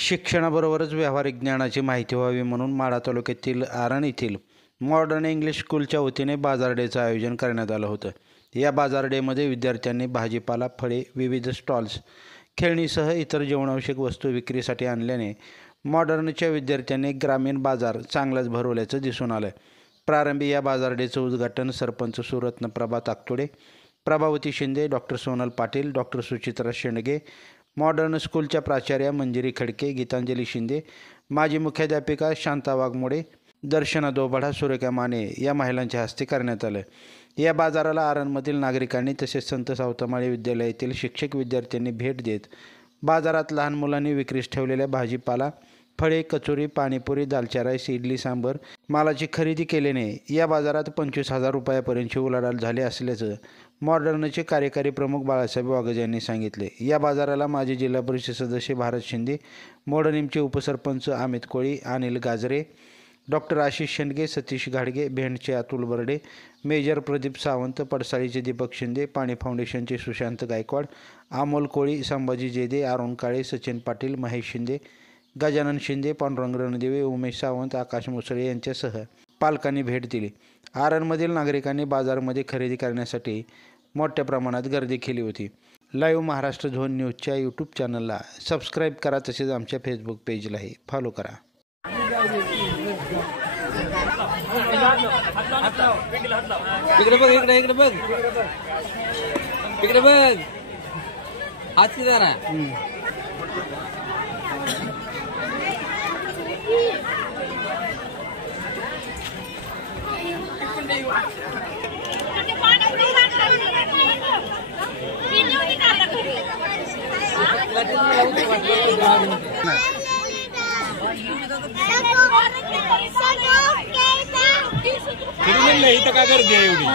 शिक्षणाबरोबरच व्यावहारिक ज्ञानाची माहिती व्हावी म्हणून माढा तालुक्यातील आरण येथील मॉडर्न इंग्लिश स्कूलच्या वतीने बाजार डेचं आयोजन करण्यात आलं होतं. या बाजार डेमध्ये विद्यार्थ्यांनी भाजीपाला, फळे, विविध स्टॉल्स, खेळणीसह इतर जीवनावश्यक वस्तू विक्रीसाठी आणल्याने मॉडर्नच्या विद्यार्थ्यांनी ग्रामीण बाजार चांगलाच भरवल्याचं दिसून आलं. प्रारंभी या बाजार डेचं उद्घाटन sarpanch Suratna Prabha Taktode, Prabhavati Shinde, doctor Sonal Patil, doctor Suchitra Shendge, modern स्कूलच्या प्राचार्या मंजिरी खडके, गीतांजली शिंदे, माजी मुख्याध्यापिका शांता वाघमोडे, दर्शना दोबाडा, सुरेखा माने या महिलांच्या हस्ते करण्यात आलं. या बाजाराला आरणमधील नागरिकांनी तसेच संत सावतमाळी विद्यालयातील शिक्षक विद्यार्थ्यांनी भेट देत बाजारात लहान मुलांनी विक्रीस ठेवलेल्या भाजीपाला, फळे, कचोरी, पाणीपुरी, दालचा राईस, इडली सांबर मालाची खरेदी केल्याने या बाजारात 25,000 रुपयापर्यंतची उलाढाल झाली असल्याचं मॉडर्नचे कार्यकारी प्रमुख बाळासाहेब वागज यांनी सांगितले. या बाजाराला माजी जिल्हा परिषद सदस्य भारत शिंदे, मोडणीमचे उपसरपंच अमित कोळी, अनिल गाजरे, डॉक्टर आशिष शेंडगे, सतीश घाडगे, भेंडचे अतुल बर्डे, मेजर प्रदीप सावंत, पडसाळीचे दीपक शिंदे, पाणी फाउंडेशनचे सुशांत गायकवाड, अमोल कोळी, संभाजी जेदे, अरुण काळे, सचिन पाटील, महेश शिंदे, गजानन शिंदे, पांडुरंग रणदिवे, उमेश सावंत, आकाश मुसळे यांच्यासह पालकांनी भेट दिली. आरणमधील नागरिकांनी बाजारमध्ये खरेदी करण्यासाठी मोठ्या प्रमाणात गर्दी केली होती. लाईव्ह महाराष्ट्र झोन न्यूजच्या यूट्यूब चॅनलला सबस्क्राईब करा, तसेच आमच्या फेसबुक पेजलाही फॉलो करा. इकडे बघ, इकडे इकडे बघ, इकडे बघ, हात की जरा. इथं का गर्दी आहे एवढी?